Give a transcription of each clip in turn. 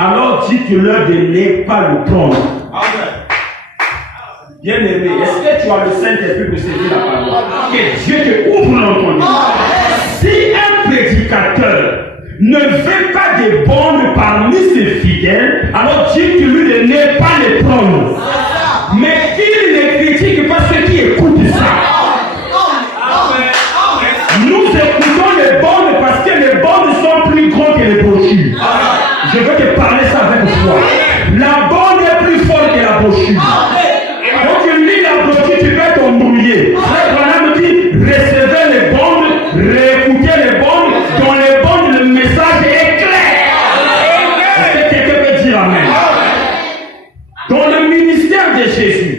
alors dites-leur de ne pas le prendre. Bien aimé, est-ce que tu as le Saint-Esprit pour saisir la parole? Que Dieu te ouvre l'entendement. Si un prédicateur ne veut pas des bonnes parmi ses fidèles, alors dites-lui de ne pas les prendre. Mais qu'il ne critique pas ceux qui écoutent ça. Nous écoutons les bonnes parce que les bonnes sont plus grands que les brochures. Je veux te parler ça avec foi. La bonne est plus forte que la brochure. Quand tu lis la brochure, tu vas t'embrouiller. Frère Branham dit, recevez les bonnes, réécoutez les bonnes. Dans les bonnes, le message est clair. Est-ce que quelqu'un peut dire amen? Dans le ministère de Jésus,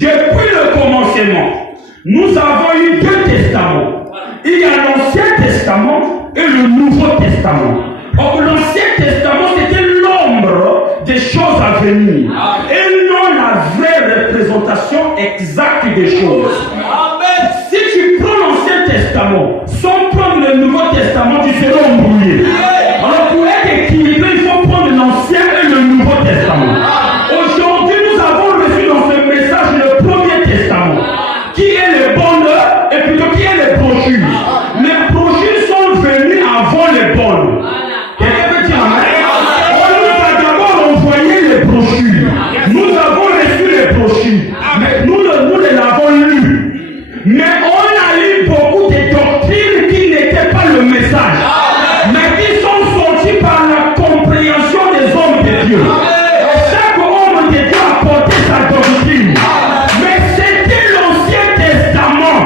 depuis le commencement, nous avons eu deux testaments. Il y a l'Ancien Testament et le Nouveau Testament. Or, l'Ancien Testament, c'était l'ombre des choses à venir. Et non la vraie représentation exacte des choses. Si tu prends l'Ancien Testament sans prendre le Nouveau Testament, tu seras embrouillé. Alors, pour être équilibré, il faut prendre l'Ancien et le Nouveau Testament. Aujourd'hui, nous avons reçu dans ce message le Premier Testament, qui est les bonnes et plutôt qui est les brochures. Les brochures sont venues avant les bonnes. Quelqu'un peut dire amen? On nous a d'abord envoyé les brochures. Nous avons reçu les brochures. Mais nous les avons lues. Mais on a eu beaucoup de doctrines qui n'étaient pas le message. Mais qui sont sorties par la compréhension des hommes de Dieu. Chaque homme de Dieu a porté sa doctrine. Mais c'était l'Ancien Testament.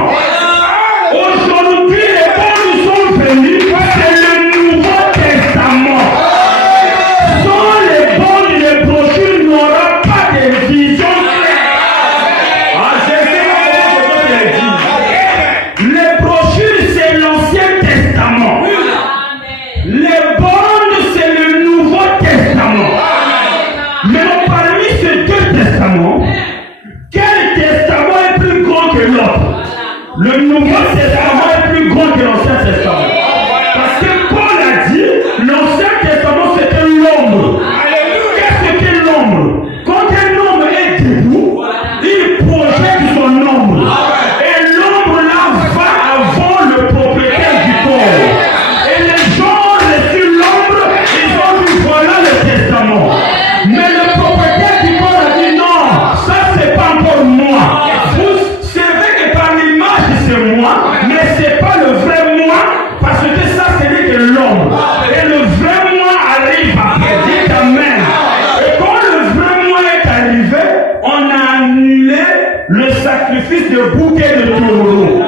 Aujourd'hui, les bonnes sont venus. C'est le Nouveau Testament. Sans les bonnes, les brochures n'auront pas de vision claire. Ah, je sais comment je vais dire. Les brochures, c'est l'Ancien Testament. Les bonnes, c'est le Nouveau Testament. Mais parmi ces deux testaments, quel testament est plus grand que l'autre? Le Nouveau Testament est plus grand que l'Ancien Testament. Parce que Paul a dit, l'Ancien Testament c'était l'ombre. Qu'est-ce que l'ombre? Quand un homme est debout, il projette son ombre. Et l'ombre là va avant le propriétaire du corps. Et les gens ont reçu l'ombre, ils ont dit voilà le testament. Mais le propriétaire du corps a dit non, ça c'est pas encore moi. C'est vrai que par l'image c'est moi, mais c'est pas le vrai moi, parce que ça c'est que l'ombre. Et le vrai moi arrive après, dites amen. Et quand le vrai moi est arrivé, on a annulé le sacrifice de bouc et de taureau.